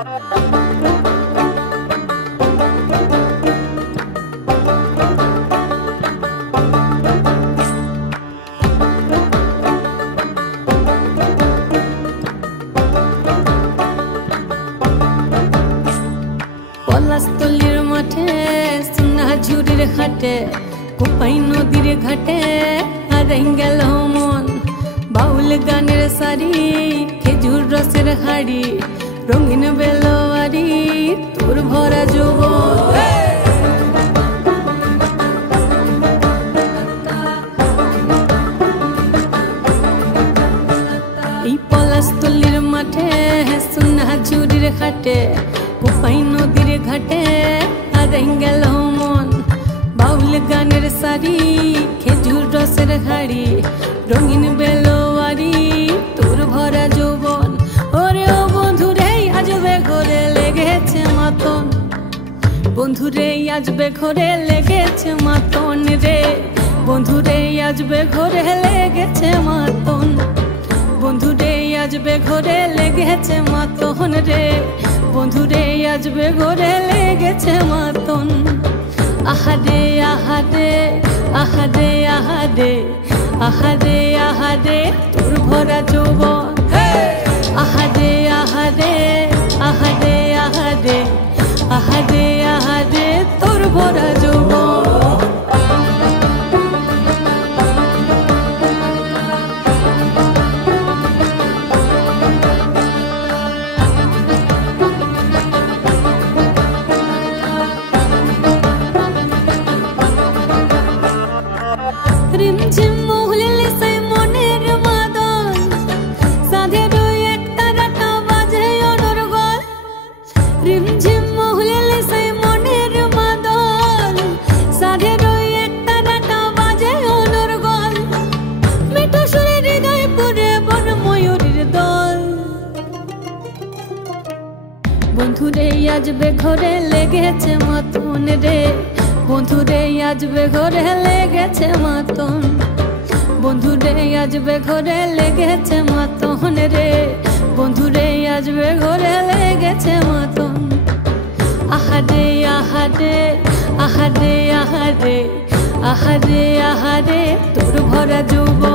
পলাশতলির মাঠে সোনা ঝুড়ির ঘাটে কোপাই নদীর ঘাটে হারাই গেল মন বাউল গানের শাড়ি খেজুর রসের হাড়ি রঙিন বেলোয়ারি তোর ভরা যৌবন এই পলাশতলির মাঠে সোনা ঝুড়ির ঘাটে কোপাই নদীর ঘাটে হারাই গেল মন বাউল গানের শাড়ি খেজুর রসের হাড়ি রঙিন বেলোয়ারি তোর ভরা যৌবন ওরে ও বন্ধুরে আজবে ঘরে লেগেছে মাতন বন্ধুরে আজবে ঘরে লেগেছে মাতন রে বন্ধুরে আজবে ঘরে লেগেছে মাতন বন্ধুরে আজবে ঘরে লেগেছে মাতন রে বন্ধুরে আজবে ঘরে লেগেছে মাতন আহারে আহারে আহারে আহারে আহারে আহারে তোর ভরা যৌবন আহারে আহারে আহারে আহারে আহারে আহারে তোর ভরা যৌবন রিমঝিম মহুলে সেই মনের মাদল সাধের এক তারাটা বাজে অনর্গল রিমঝিম মহুলে সেই মনের মাদল সাধের এক তারাটা বাজে অনর্গল মিঠো সুরে হৃদয় পুরে বন ময়ূরের দল বন্ধুরে আজবে ঘরে লেগেছে মাতন রে বন্ধুরে আজবে ঘরে লেগেছে মাতন বন্ধুরে আজবে ঘরে লেগেছে মাতন রে বন্ধুরে আজবে ঘরে লেগেছে মাতন আহারে আহারে আহারে আহারে আহারে আহারে তোর ভরা যৌবন